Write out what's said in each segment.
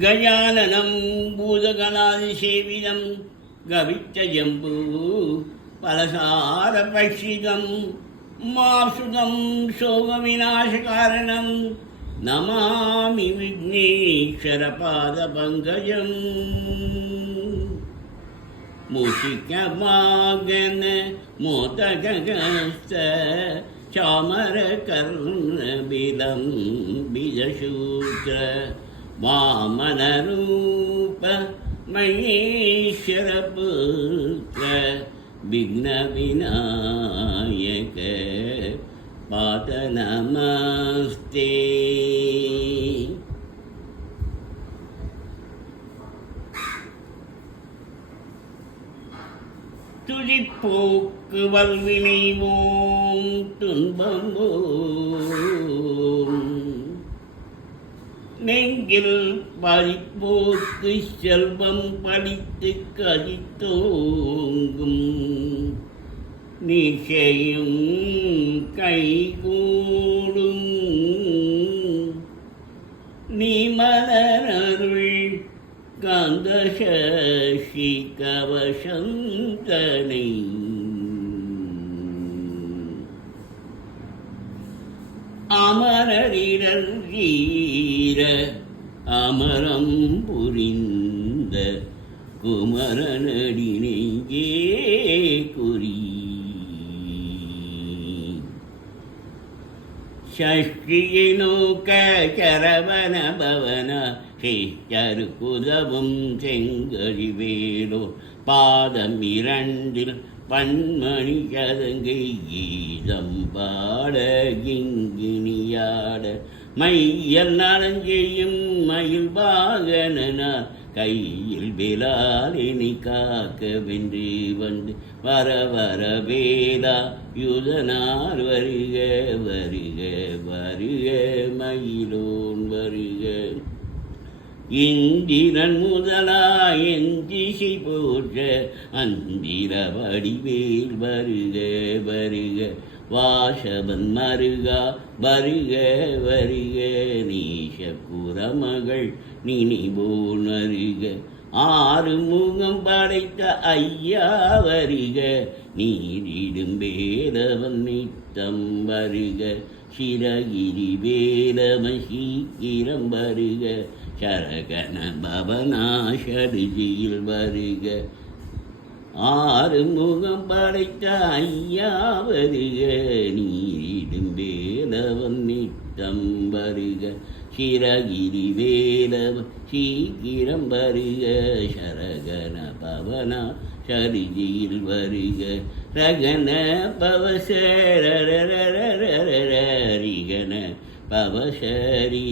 கஜானனம் பூதகலாதிசேவிதம் கவித்தஜம்பு பலசார பக்ஷிதம் மாசுதம் சோக விநாசகாரணம் நமாமி விக்னேஸ்வர பாத பங்கஜம் மூஷிகமாகன மோதகஸ்த சாமர கர்ண விதம் விஜசூத்திர वामनरूप महेश्वरपुत्र विघ्नविनायक पात नमस्ते துதிப்போக்கு வல்வினை ஓம் துன்பம் ஓம் நெங்கில் பறிப்போக்கு செல்வம் படித்து கதித்தோங்கும் நிச்சயம் கைகூடும். நிமலரருள் கந்தசி கவசந்தனை. அமரரிடர் ஈர அமரம் புரிந்த குமரனடி நெஞ்சே குறி. ஷஷ்டியை நோக்க சரவண பவன சிஷ்டரு குதவும் செங்கழிவேலோ பாதம் இரண்டில் பன்மணி கதங்கை கீதம் பாட கிங்கினியாட மையல் நலஞ்செய்யும் மயில் பாகனார் கையில் விலாலினி காக்க வென்று வந்து வர வர வேதா யுதனார் வருக வருக வருக மயிலோன் வருக. இந்திரன் முதலா எந்திசை போற்ற அந்திர வடிவேல் வருக வருக. வாசவன் மருகா வருக வருக. நீசபுரமகள் நினைவோன் வருக ஆறு முகம் படைத்த ஐயா வருக. நீரிடும் வேலவன் நித்தம் வருக. சிரகிரி வேலவன் சீக்கிரம் வருக. சரகண பவனாஷடுஜியில் வருக. ஆறு முகம் படைத்த ஐயா வருக நீரிடும் வேலவன் நித்தம் வருக. சிரகிரி வேலவன் சீக்கிரம் வருக. சரகண பவனா சரிஜியில் வருக. ரகன பவசரிகன பவசரி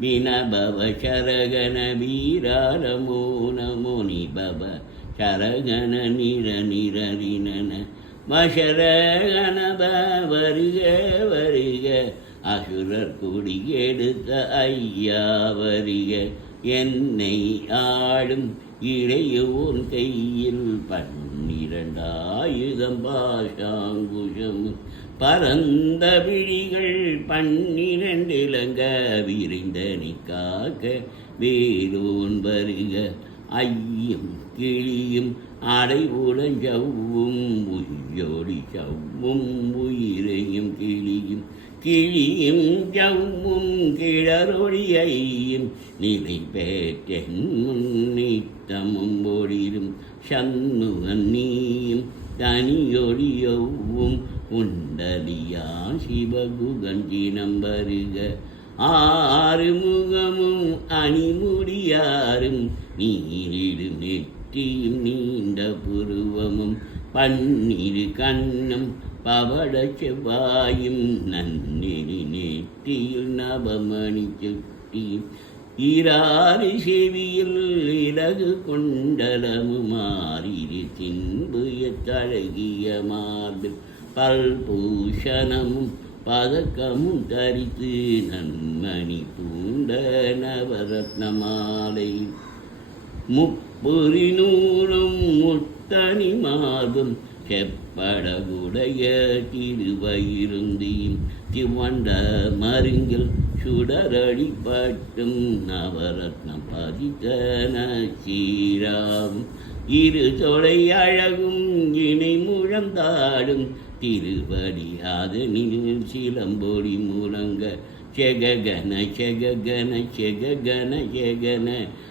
பவசரிரிரிரிரிரி வினபவ சரகண வீராரமோ நமோ நிபவ சரகண நிர நிரரினன வசரகணப வருக வருக அசுரர் குடி எடுத்த ஐயா வருக. என்னை ஆடும் இடையோன் கையில் பன்னிரண்டாயுதம் பாஷாங்குஷமும் பரந்த விழிகள் பன்னிரண்டிலங்க விரிந்த காக்க வேலோன் வருக. ஐயம் கிளியும் அடை சவ்வும் உய்யோடி சவ்வும் உயிரையும் கிளியும் கிளியும் ஜவ்வும் கிழறொடியையும் நிலை பேற்றென் நித்தமும் ஒளிரும். சண்முகன் தனியொழியவும் தனியொடியவும் உண்டலியா சிவகுகஞ்சினம் வருக ஆறு முகமும் அணிமுடியாரும் நீரிடு நெற்றியும் நீண்ட புருவமும் பன்னிரு கண்ணும் பவட செவ்வாயும் நன்னிரு நெற்றியில் நபமணி சுட்டியும் ஈராறு செவியில் இலகு கொண்டலமு மாறிரு தின்புய தழகிய மார்பில் பல்பூஷணமும் பதக்கமும் தரித்து நன்மணி பூண்ட நவரத்ன மாலை. முப்புரி நூலும் முத்தனி மார்பும் செப்படகுடைய திருவயிருந்தீன். சுற்றி வந்த மருங்கில் சுடரடி பாட்டும் நவரத்னம் பதித்தன சீராவும் இரு தொலை அழகும் இணை முழந்தாடும் திருவடியாதனில் சிலம்பொடி முழங்க செககன செககன செககன செகன.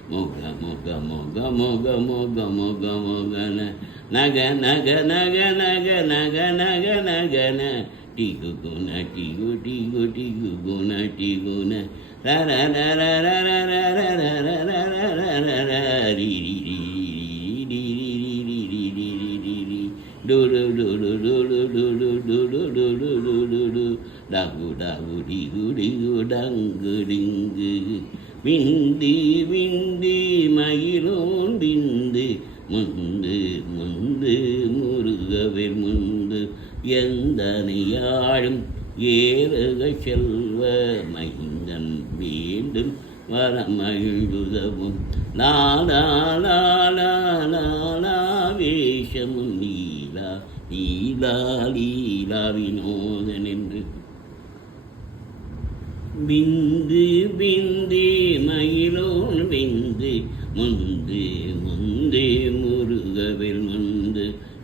முக முக முக முக முக முக முகன. நக நக நக நக நக நக நகன டிகு குண டிகு டிகு டிகு குண டிகுண ர ர ர ர ர ர ர ர ர ர ர ர ர ர ரி ரி ரி ரி ரி ரி ரி ரி ரி ரி ரி ரி to to to to to to to to to to to to to to to டகு டகு டிகு டிகு டங்கு டிங்கு விந்து விந்து மயிலோன் விந்து முந்து முந்து முருகவேல் முந்து எந்தனையாழும் ஏறுக செல்வ மைந்தன் மீண்டும் வரமழுதுதவும் லாலா லாலா லாலா நீலா லீலா லீலா வினோதன் என்று. பிந்து பிந்து மயிலோ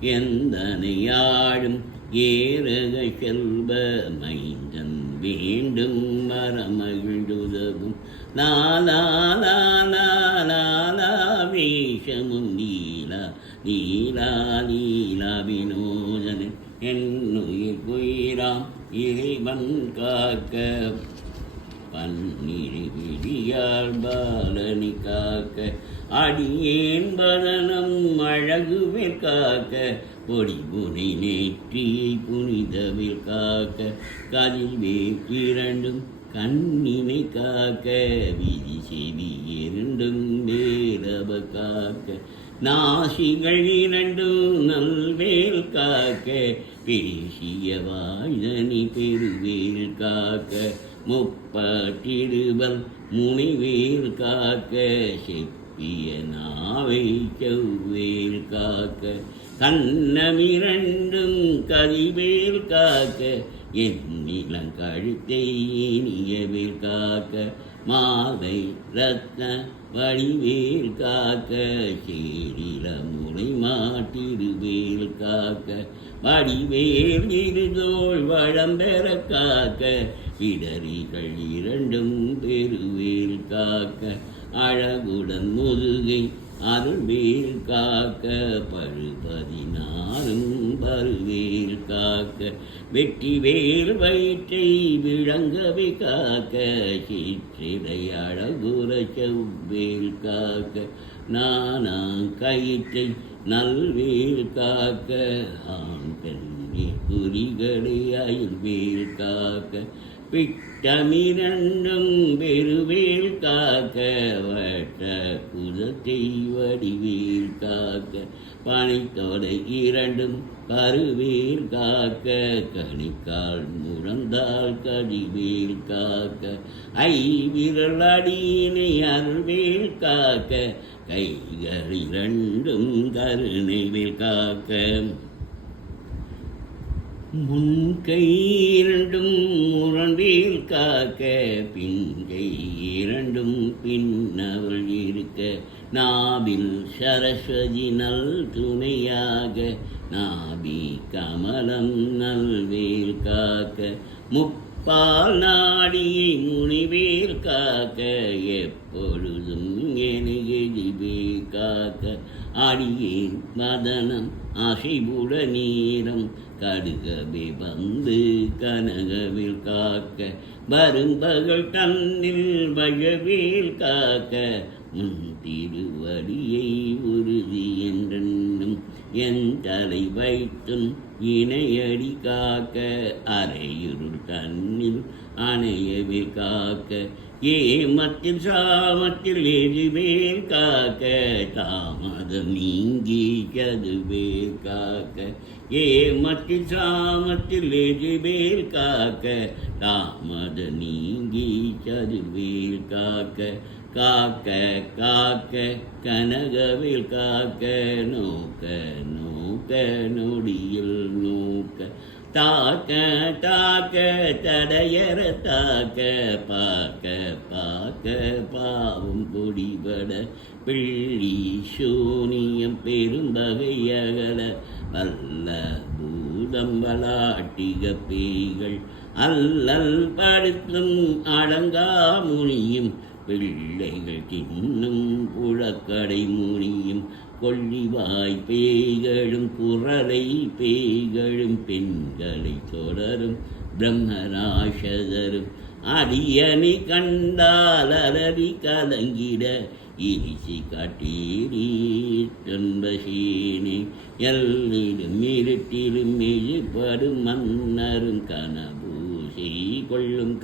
எந்தனையாழும் ஏறக செல்வ மைந்தன் வேண்டும் மரமகிழ்ந்துதவும் லாலா வேஷமும் நீலா நீலா நீலா வினோதனன் என்னுயிர் குயிராம் இறைவன் காக்க. பன்னிரு விழியால் பாலனி காக்க. அடியேன் பதனம் அழகுவில் காக்க பொடி புனை நேற்றியை புனிதவில் காக்க கதில் வேற்றிரண்டும் கண்ணினை காக்க விதி செவி இரண்டும் வேரவ காக்க. நாசிகள் இரண்டும் நல்வேல் காக்க பேசிய வாய்தனி பெருவேல் காக்க முப்பட்டிருவல் முனிவேல் காக்க செப்பிய பியனாவை செவ்வேல் காக்க கண்ணமிரண்டும் கதிவேல் காக்க என் நிலங்கழுத்தை இனியவேல் காக்க மாவை ரத்ன வடிவேல் காக்க சேரில முனை மாட்டிருவேல் காக்க. வடிவேல் இருதோள் வளம்பெற காக்க பிடரிகள் இரண்டும் பெருவேல் காக்க. அழகுடன் முதுகை அருள்வேல் காக்க பழுபதினாலும் பருவேல் காக்க. வெற்றி வேல் வயிற்றை விளங்கவை காக்க சீற்றிடை அழகுர செவ்வேல் காக்க நானா கயிற்றை நல்வேல் காக்க ஆண் பெண்ணே குறிகளை அயல்வேல் காக்க விட்டமிரண்டும் பெருவேல் காக்க வட்ட குதத்தை வடிவேல் காக்க பனைத்தோடை இரண்டும் கருவேல் காக்க கணிக்கால் முழந்தால் கடிவேல் காக்க ஐ விரலடியினை அருள்வேல் காக்க கைகள் இரண்டும் கருணைவேல் காக்க. முன்கை இரண்டும் முரண்டில் காக்க பின்கை இரண்டும் பின்னவள் இருக்க. நாவில் சரஸ்வதி நல் துணையாக நாபி கமலம் நல்வேல் காக்க. முப்பால் நாடியை முனிவேல் காக்க எப்பொழுதும் எனகெதிவேல் காக்க. அடியேன் மதனம் அசைபுட நீரம் கடுகவே வந்து கனகவில் காக்க வரும்பகல் தன்னில் வயவில் காக்க முன் திருவடியை உறுதி என்றென்னும் என் தலை வைத்தும் இணையடி காக்க அரையுருள் தன்னில் அணையவே காக்க ஏமத்தில் சாமத்தில் எதுவேல் காக்க தாமதம் நீங்கி கதுவேல் காக்க. ஏமத்தில் சாமத்தில் எதுவேல் காக்க தாமத நீங்கி கதுவேல் காக்க. காக்க காக்க கனகவில் காக்க நோக்க நோக்க நொடியில் நோக்க. தாக்க தாக்க தடையற தாக்க பார்க்க பார்க்க பாவம் பொடிபட பிள்ளி சூனியம் பெரும்பகையகல வல்ல பூதம் வளாட்டிக பேய்கள் அல்லல் படுத்தும் அடங்கா முனியும் பிள்ளைகள் கிண்ணும் புழக்கடை முனியும் கொள்ளிவாய் பேய்களும் குரலை பேய்களும் பெண்களை தொடரும் பிரம்மராஷதரும் அடியணி கண்டால் அலறி கலங்கிட இரிசி காட்டீரீட்டன்பசீனி எல்லிடும் இருட்டிலும் இழுபடும் மன்னரும் கனபூசை கொள்ளும்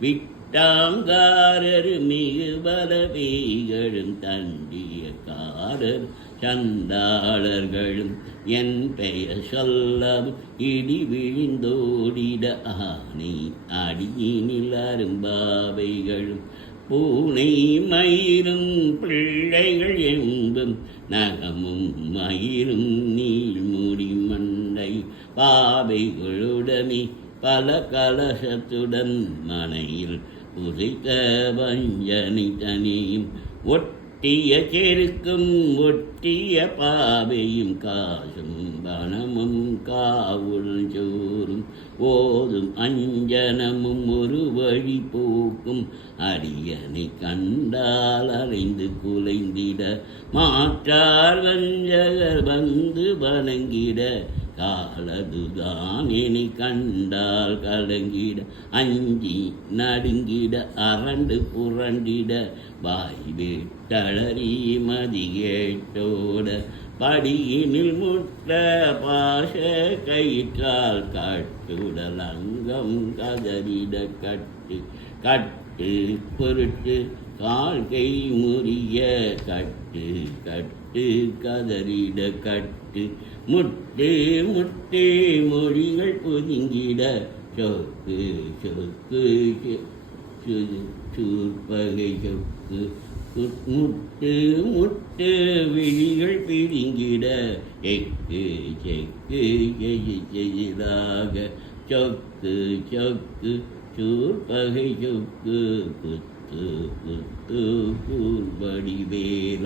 விட்டு விட்டாங்காரரு மிகு பலவீகளும் தண்டிய காரர் சந்தாளர்களும் என் பெயர் சொல்லவும் இடி விழுந்தோடிட ஆனை அடியினில் அரும்பாவைகளும் பூனை மயிரும் பிள்ளைகள் என்பும் நகமும் மயிரும் நீள்முடி மண்டை பாவைகளுடனே பல கலசத்துடன் மனையில் உதித்த வஞ்சனை தனியும் ஒட்டிய செருக்கும் ஒட்டிய பாவையும் காசும் பணமும் காவுடன் சோறும். ஓதும் அஞ்சனமும் ஒரு வழி போக்கும். அடியனை கண்டால் அலைந்து குலைந்திட மாற்றார் வஞ்சகர் வந்து வணங்கிட காலதுதான் இனி கண்டால் கலங்கிட அஞ்சி நடுங்கிட அரண்டு புரண்டிட வாய் வீட்டளறி மதி கேட்டோட படியினில் முட்ட பாச கயிற்றால் கட்டுடலங்கம் கதறிட கட்டு கட்டு பொருட்டு கால் கை முறிய கட்டு கட்டு கதறிட கட்டு. முட்டு முட்டே முட்டே மொழிகள் புதுங்கிட சொக்கு சொக்கு சூர்பகை சொக்கு முட்டு முட்டு விழிகள் பிரிங்கிட எக்கு செக்கு ஜெயி ஜெயிலாக சொக்கு சொக்கு சூர்பகை சொக்கு குத்து குத்து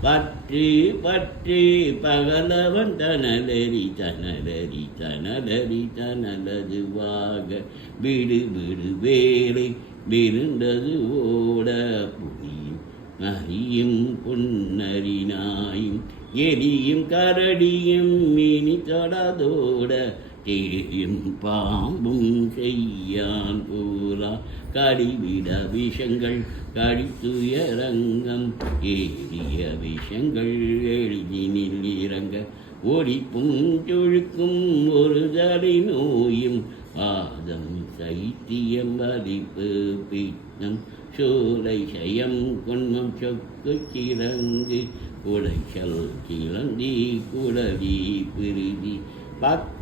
பற்று பற்று பகலவன் தனலரி தனலரி தனலரி தனலதுவாக விடு விடு வேலை விருந்தது ஓட புனியும் அரியும் பொன்னரினாயும். எரியும் கரடியும் மினி தொடதோட. தேயும் பாம்பும் செய்யான் பூரா கடிவிட விஷங்கள் கடித்துயரங்கம். ஏறிய விஷங்கள் எளிதினில் இறங்க. ஒழிப்பும் தொழுக்கும் ஒரு தலை நோயும். பாதம் சைத்தியம் வலிப்பு பித்தம் சோலை சயம் கொன்மம் சொக்கு சிறங்கு. குடைச்சல் கிளந்தி குடலி பிரிதி. பக்க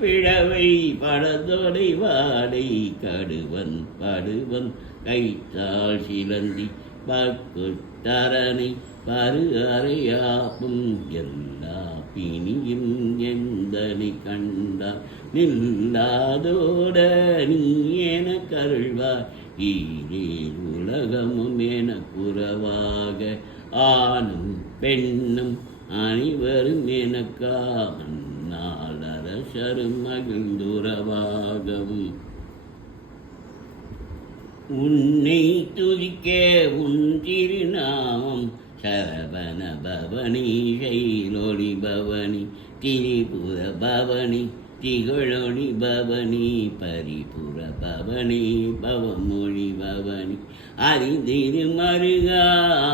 பிழவை படதொடை வாடை கடுவன் படுவன் கைத்தாள் சிலந்தி பக்கு தரணை பரு அறையாப்பும் எல்லா பிணியும் எந்தனை கண்டார்? நில்லாதோட நீ என கருள்வார். ஈரே உலகமும் என குறவாக ஆணும் பெண்ணும் அனைவரும் எனக்காமன்னால் அரசரும் மகிழ்ந்துறவாகவும். உன்னை துதிக்க உன் திருநாமம் சரவண பவனி சைலொளி பவனி திரிபுர பவனி திகழொளி பவனி பரிபுர பவனி பவமொழி பவனி. அறிந்திரு மருகா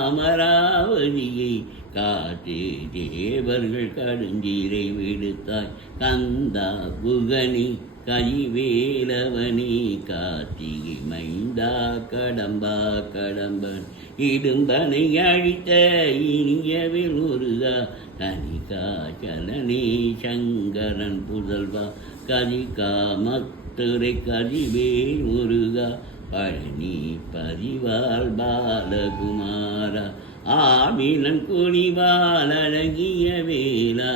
அமராவதியை காட்டு தேவர்கள் கடுஞ்சீரை விடுத்தாய். கந்தா புகனி கைவேலவனி கார்த்திகை மைந்தா கடம்பா கடம்பன். இடும்பனை அழித்த இனியவில் முருகா கனிகா சலனி சங்கரன் புதல்வா. கதிகா மத்துரை கதிவேல் முருகா. பழனி பதிவால் பாலகுமாரா. ஆமிலன் குனிவால் அழகிய வேலா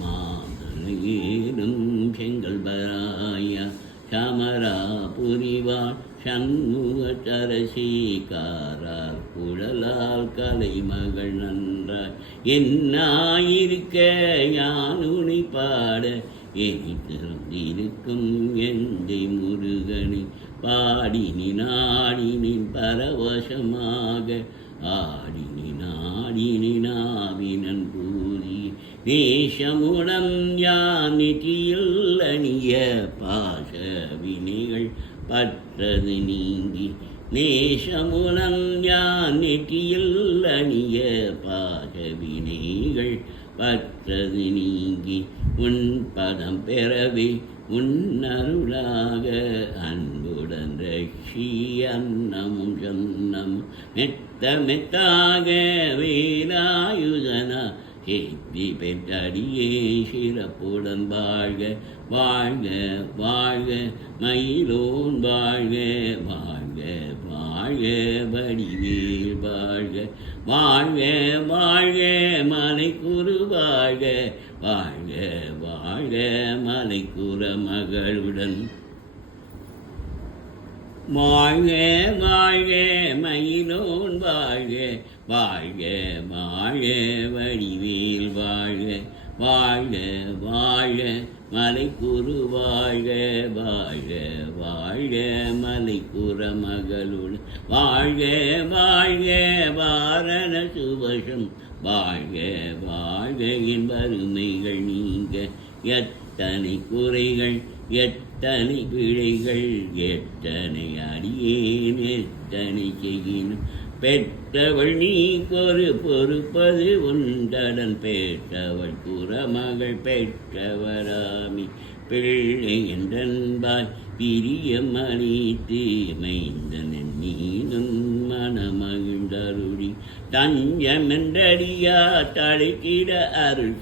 மாதனும் செங்கல் பராய சமரா புரிவாள் சண்முக சரசீகாரார் குழலால் கலைமகள் நன்றாய் என்னாயிருக்க யானுனை பாட எரித்திருக்கும் எந்தை முருகனை பாடினி நாடினி பரவசமாக ஆடினி நாடினி நாவினன் பூரி நேசமுடன் யானிட்டியில் அணிய பாச வினைகள் பற்றது நீங்கி நேசமுடன் யானிட்டியில் அணிய பாச வினைகள் பற்றது நீங்கி உன் பதம் பெறவே உன்னருளாக அன் அன்னம் அன்னமும் மெத்த மெத்தாக வேலாயுதனா கேத்தி பெற்றடியே சிறப்புடன் வாழ்க வாழ்க வாழ்க மயிலோன் வாழ்க வாழ்க வாழ்க வடிவேல் வாழ்க வாழ்க வாழ்க மலை குரு வாழ்க வாழ்க வாழ்க மலை குற மகளுடன் வாழ்க வாழ்க மயிலோன் வாழ்க வாழ்க வாழ்க வடிவேல் வாழ்க வாழ்க வாழ்க மலை குரு வாழ்க வாழ்க வாழ்க மலை குற மகளுடன் வாழ்க வாழ்க வாரண சுபசம் வாழ்க வாழ்க என் வறுமைகள் நீங்க எத்தனை குறைகள் எத்தனை பிழைகள் எத்தனை அடியேன் எத்தனை செய்யினும். பெற்றவள் நீ கொரு பொறுப்பது உண்டடன் பெற்றவள் புறமகள் பெற்றவராமி. பிள்ளையென்றன்பாய் என்றன்பாய் பிரியம் நீனும் மனமகிழ்ந்தருடி தஞ்சமென்றடியா தழைக்கிட அருள்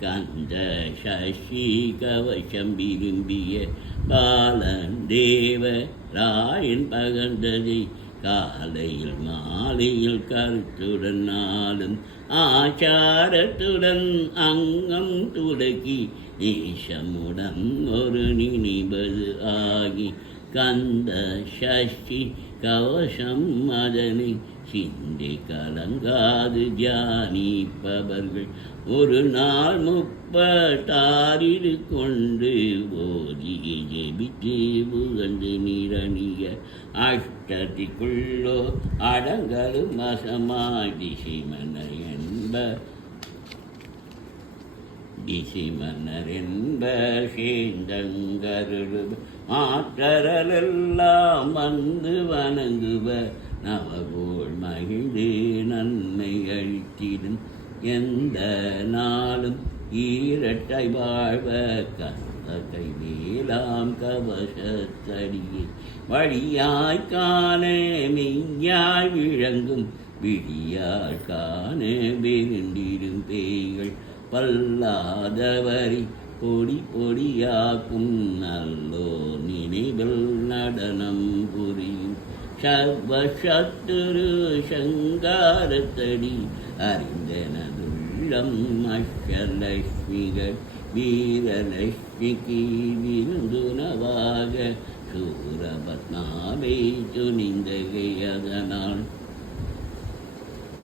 கந்த சசி கவசம் விரும்பிய பாலன் தேவ ராயன் பகர்ந்ததை காலையில் மாலையில் கருத்துடன் நாளும் ஆச்சாரத்துடன் அங்கம் துடக்கி ஈஷமுடம் ஒரு நினைபது ஆகி கந்த சஷ்டி கவசம் அதனை சிந்தை கலங்காது தியானிப்பவர்கள். ஒரு நாள் முப்பத்தாறிடு கொண்டு ஓதி ஜெபித்து புகழ்ந்து நிரணிய அஷ்டத்திக்குள்ளோ அடங்கலும் வசமாய் திசைமன்னர் என்ப திசைமன்னர் என்ப சேந்தங்கருள் மாற்றரெல்லாம் வந்து வணங்குவ நவகோள் மகிழ்ந்து நன்மை அழித்திடும் எந்த நாளும் ஈரட்டை வாழ்வ கந்தகை வேலாம் கவசத்தடியே. வழியாய் காணே மெய்யாய் விளங்கும் விழியால் காண விருண்டிடும் பேய்கள். பல்லாதவரி பொடி பொடியாக்கும் நல்லோ நினைவில் நடனம் புரியும். சர்வசத்துரு சங்காரத்தடி அறிந்தனதுள்ளம் அஷ்டலட்சுமிகள் வீரலட்சுமிக்கு விருந்துணவாக சூரபத்மாவை துணிந்தகை அதனால்